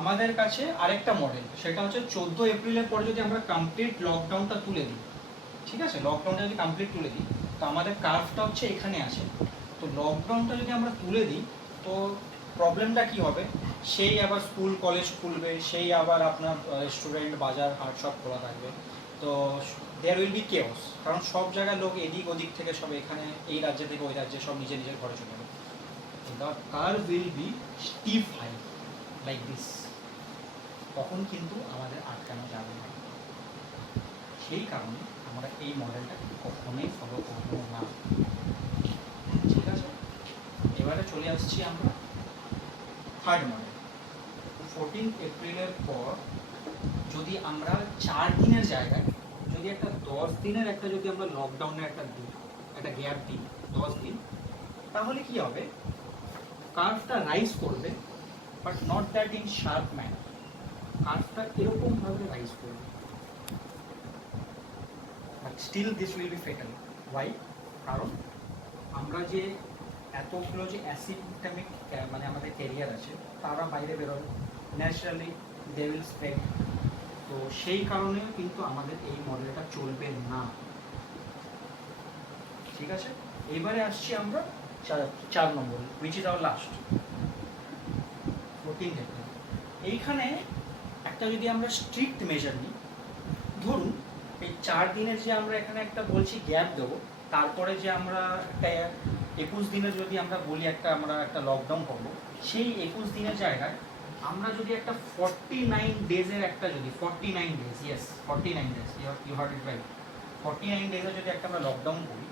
আমাদের কাছে আরেকটা মডেল, সেটা হচ্ছে 14 এপ্রিলের পরে যদি আমরা কমপ্লিট লকডাউনটা তুলে দিই, ঠিক আছে, লকডাউনটা যদি কমপ্লিট তুলে দিই, তো আমাদের কার্ভটা হচ্ছে এখানে আছে। তো লকডাউনটা যদি আমরা তুলে দিই, তো প্রবলেমটা কি হবে, সেই আবার স্কুল কলেজ খুলবে, সেই আবার আপনার রেস্টুরেন্ট বাজার হাট সব খোলা থাকবে। তো দেয়ার উইল বি কেওস, কারণ সব জায়গায় লোক এদিক ওদিক থেকে সব এখানে এই রাজ্য থেকে ওই রাজ্যে সব নিজের নিজের ঘরে চলে যাবে। The curve will be stiff high like this. তখন কিন্তু আমাদের আটকানো যাবে না। সেই কারণে আমরা এই মডেলটা কখনোই ফলো করবো না, ঠিক আছে। এবারে চলে আসছি আমরা থার্ড মডেল। 14 এপ্রিলের পর যদি আমরা 4 দিনের জায়গায় যদি একটা 10 দিনের একটা যদি আমরা লকডাউনের একটা গ্যাপ দিই 10 দিন, তাহলে কি হবে, কার্ভটা রাইজ করবে, but not that in sharp manner. কার্ভটা এরকমভাবে রাইজ করবে, but still this will be fatal. Why? কারণ আমরা যে এতগুলো যে অ্যাসিম্পটমিক মানে আমাদের ক্যারিয়ার আছে, তারা বাইরে বেরোয়, ন্যাচারালি দে উইল স্প্রেড। তো সেই কারণেও কিন্তু আমাদের এই মডেলটা চলবে না, ঠিক আছে। এবারে আসছি আমরা 4 নম্বর, which is our last 14 April. এইখানে একটা যদি আমরা স্ট্রিক্ট মেজার নিই, ধরুন এই 4 দিনের যে আমরা এখানে একটা বলছি গ্যাপ দেবো, তারপরে যে আমরা একটা 21 দিনের যদি আমরা বলি আমরা একটা লকডাউন করবো, সেই 21 দিনের জায়গায় আমরা যদি একটা 49 ডেজের একটা যদি 49 days, yes 49 days, you heard it right, 49 ডেজের যদি একটা আমরা লকডাউন করি,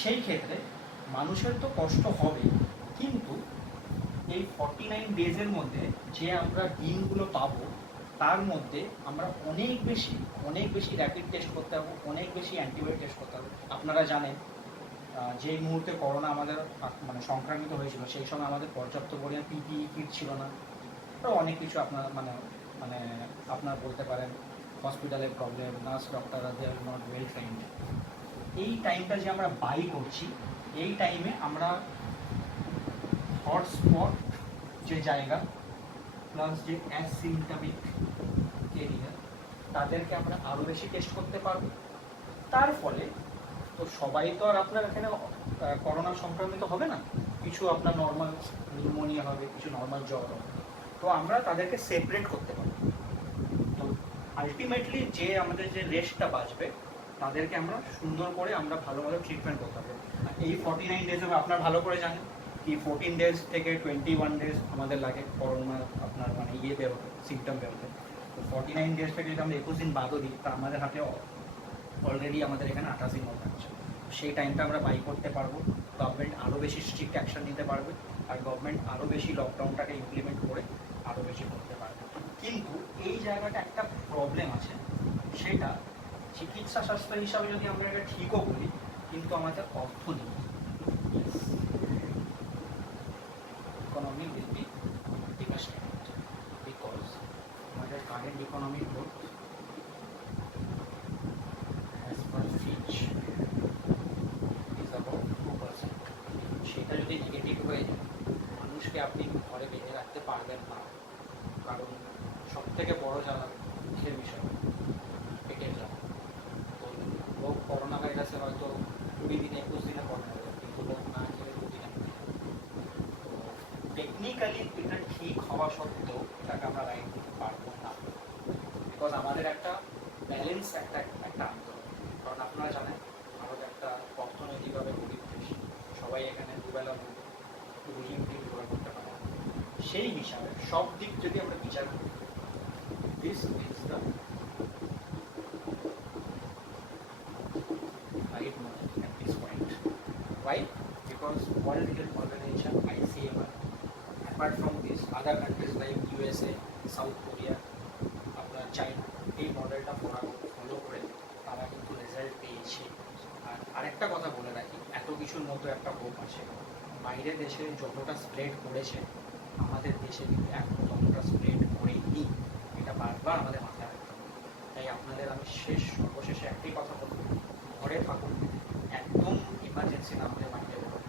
সেই ক্ষেত্রে মানুষের তো কষ্ট হবে, কিন্তু এই 49 ডেজের মধ্যে যে আমরা দিনগুলো পাবো, তার মধ্যে আমরা অনেক বেশি র্যাপিড টেস্ট করতে হবে, অনেক বেশি অ্যান্টিবায়োটিক টেস্ট করতে হবে। আপনারা জানেন যেই মুহূর্তে করোনা আমাদের মানে সংক্রামিত হয়েছিল, সেই সময় আমাদের পর্যাপ্ত পরিমাণ পিপিই কিট ছিল না। তো অনেক কিছু আপনার মানে মানে আপনার বলতে পারেন হসপিটালের প্রবলেম, নার্স ডক্টররা they are not well trained. এই টাইমটা যে আমরা বাই করছি, এই টাইমে আমরা হটস্পট যে জায়গা প্লাস যে অ্যাসিমটমিক এরিয়া, তাদেরকে আমরা আরও বেশি টেস্ট করতে পারবো। তার ফলে তো সবাই তো আর আপনার এখানে করোনা সংক্রমিত হবে না, কিছু আপনার নর্মাল নিউমোনিয়া হবে, কিছু নর্মাল জ্বর হবে, তো আমরা তাদেরকে সেপারেট করতে পারবো। তো আলটিমেটলি যে আমাদের যে রেস্টটা বাঁচবে, তাদেরকে আমরা সুন্দর করে আমরা ভালোভাবে ট্রিটমেন্ট করতে পারবো। এই 49 ডেজ আপনার ভালো করে জানেন কি 14 ডেজ থেকে 21 ডেজ আমাদের লাগে করোনা আপনার মানে বেরোতে, সিমটম বেরোতে। তো 49 ডেজ থেকে যদি আমরা 21 দিন বাদও দিই, তা আমাদের হাতে অলরেডি আমাদের এখানে 28 দিন মতো আছে। সেই টাইমটা আমরা বাই করতে পারবো, গভর্নমেন্ট আরও বেশি স্ট্রিক্ট অ্যাকশন নিতে পারবে, আর গভর্নমেন্ট আরও বেশি লকডাউনটাকে ইমপ্লিমেন্ট করে আরও বেশি করতে পারবে। কিন্তু এই জায়গাটা একটা প্রবলেম আছে, সেটা চিকিৎসা শাস্ত্র হিসাবে যদি আমরা এটা ঠিকও বলি, কিন্তু আমাদের অর্থ নেই। Economy will be devastated because আমাদের current economic growth as per Fitch is about 2%। সেটা যদি নেগেটিভ হয়ে যায়, মানুষকে আপনি ঘরে বেঁধে রাখতে পারবেন না, কারণ সব থেকে বড় জ্বালা মুখের বিষয় পেটের জ্বালা। তো লোক করোনা ভাইরাসে হয়তো 20 দিনে 21 দিনে করোনা হয়ে যাবে, কিন্তু লোক না খেলে 2 দিনে হয়ে যাবে। তো টেকনিক্যালি এটা ঠিক হওয়া সত্ত্বেও এটাকে আমরা রাইট দিতে পারবো না, বিকজ আমাদের একটা ব্যালেন্স একটা আনতে হবে। কারণ আপনারা জানেন ভারত একটা অর্থনৈতিকভাবে গরিব দেশ, সবাই এখানে দুবেলা রুজি রুটি জোগাড় করতে পারে। সেই হিসাবে সব দিক যদি আমরা বিচার করি, this is the right model at this point. Why? Because World Health Organization ICMR, apart from this, other countries like USA, South Korea, আপনার চাইনা, এই মডেলটা ফলো করে তারা কিন্তু রেজাল্ট পেয়েছে। আর আরেকটা কথা বলে রাখি, এত কিছুর মতো একটা হোপ আছে, বাইরের দেশে যতটা স্প্রেড করেছে, আমাদের দেশে কিন্তু এখনো ততটা স্প্রেড করেনি। এটা বারবার আমাদের মাথায় রাখতে হবে। তাই আপনাদের আমি সর্বশেষে একটাই কথা বলবো, ঘরে থাকুন, একদম ইমার্জেন্সি না হলে বাইরে বেরোন,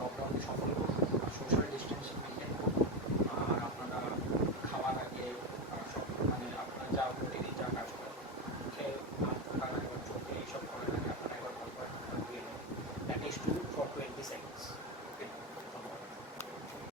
লকডাউনকে সফল করুন, আর সোশ্যাল ডিস্টেন্স মেনটেন করুন। do for 20 seconds.